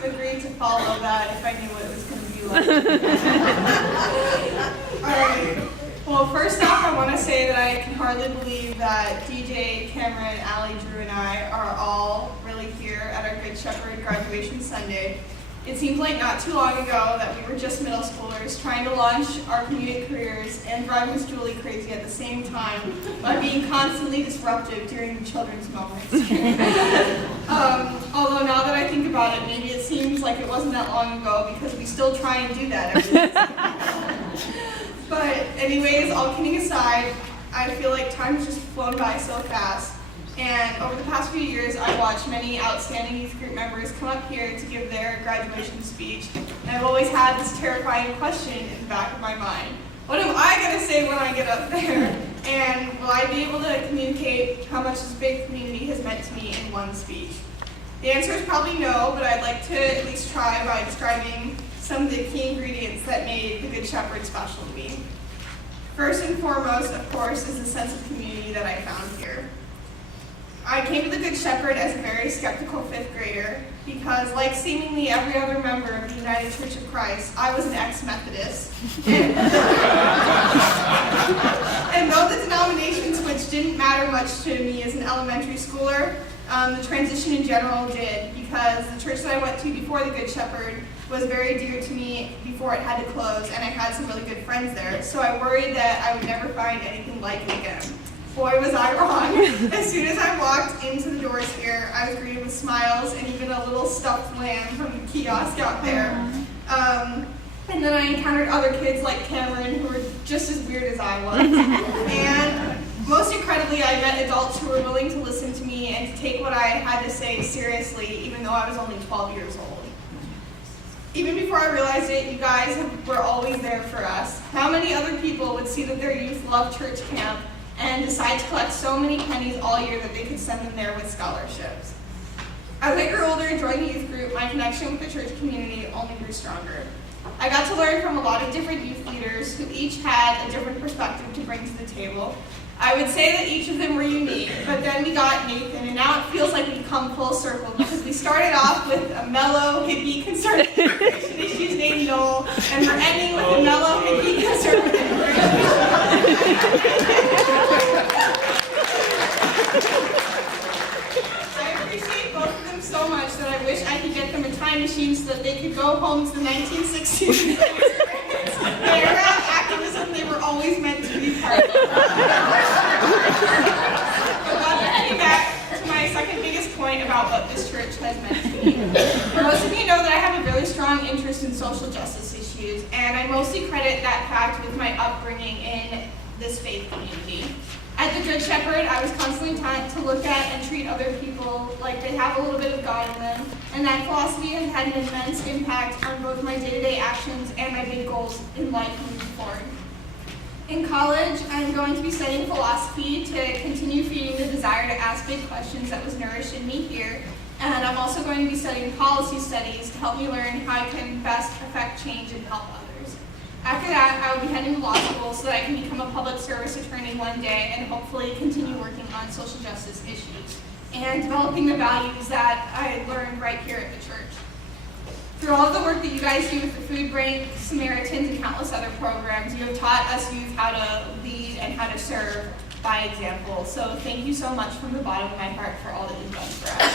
have agreed to follow that if I knew what it was going to be like. Alright, well first off I want to say that I can hardly believe that DJ, Cameron, Allie, Drew, and I are all really here at our Good Shepherd graduation Sunday. It seems like not too long ago that we were just middle schoolers trying to launch our community careers and drive Miss Julie crazy at the same time by being constantly disruptive during the children's moments. Although now that I think about it, maybe it seems like it wasn't that long ago because we still try and do that every day. But anyways, all kidding aside, I feel like time has just flown by so fast. And over the past few years, I've watched many outstanding youth group members come up here to give their graduation speech. And I've always had this terrifying question in the back of my mind. What am I going to say when I get up there? And will I be able to communicate how much this big community has meant to me in one speech? The answer is probably no, but I'd like to at least try by describing some of the key ingredients that made the Good Shepherd special to me. First and foremost, of course, is the sense of community that I found here. I came to the Good Shepherd as a very skeptical 5th grader because, like seemingly every other member of the United Church of Christ, I was an ex-Methodist. And though the denomination switch didn't matter much to me as an elementary schooler, the transition in general did, because the church that I went to before the Good Shepherd was very dear to me before it had to close, and I had some really good friends there, so I worried that I would never find anything like it again. Boy, was I wrong. As soon as I walked into the doors here, I was greeted with smiles and even a little stuffed lamb from the kiosk out there. And then I encountered other kids like Cameron who were just as weird as I was. And most incredibly, I met adults who were willing to listen to me and to take what I had to say seriously, even though I was only 12 years old. Even before I realized it, you guys were always there for us. How many other people would see that their youth loved church camp and decide to collect so many pennies all year that they could send them there with scholarships? As I grew older and joined the youth group, my connection with the church community only grew stronger. I got to learn from a lot of different youth leaders who each had a different perspective to bring to the table. I would say that each of them were unique, but then we got Nathan, and now it feels like we've come full circle because we started off with a mellow, hippie, conservative immigration issues named Noel, and we're ending with a mellow, hippie, conservative immigration I appreciate both of them so much that I wish I could get them a time machine so that they could go home to the 1960s the era of activism they were always meant to be part of. But getting back to my second biggest point about what this church has meant to me. Most of you know that I have a really strong interest in social justice issues, and I mostly credit that fact with my upbringing in this faith community. At the Good Shepherd, I was constantly taught to look at and treat other people like they have a little bit of God in them, and that philosophy has had an immense impact on both my day-to-day actions and my big goals in life moving forward. In college, I'm going to be studying philosophy to continue feeding the desire to ask big questions that was nourished in me here, and I'm also going to be studying policy studies to help me learn how I can best affect change and help others. After that, I will be heading to law school so that I can become a public service attorney one day and hopefully continue working on social justice issues and developing the values that I learned right here at the church. Through all of the work that you guys do with the food bank, Samaritans, and countless other programs, you have taught us youth how to lead and how to serve by example. So thank you so much from the bottom of my heart for all that you've done for us.